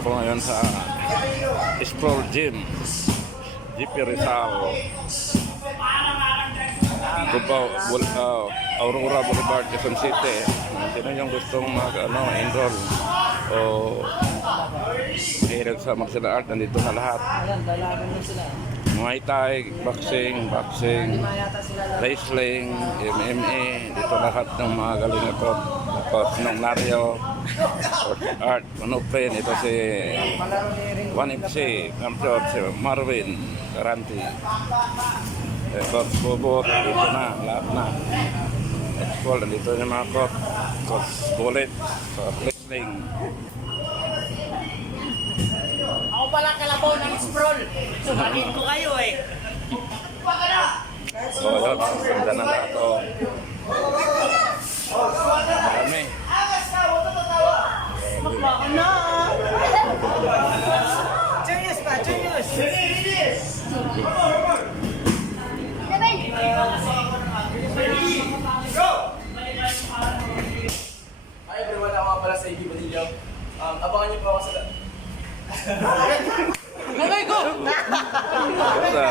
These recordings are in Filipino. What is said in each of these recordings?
ako ngayon sa Sprawl Gym, GP Rizal, Cubao, Aurora Boulevard, Quezon City. Sino yung gustong enroll o mahilig sa martial art, nandito na lahat. Muay Thai, boxing, wrestling, MMA, dito lahat ng mga galing na to. Tapos ng Lario, art, Manupin, ito si 1FC, Campion, si Marvin, Garanti. Coach Bobot, dito na, lahat na. Expol, dito yung mga coach Bullet, wrestling. Ako pala kalabaw ng Sprawl. Sumahin ko kayo eh. So yun, ganda na lahat o. Marami. Baka na. Genius pa, genius. Hi everyone, ako nga pala sa Iggy Badillo. Abangan niyo po ako sa... Mamay ko! Ganda.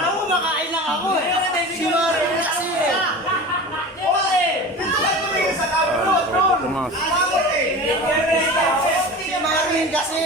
Ako makain lang ako eh. Si Marin kasi eh. Tomas. Si Marin kasi.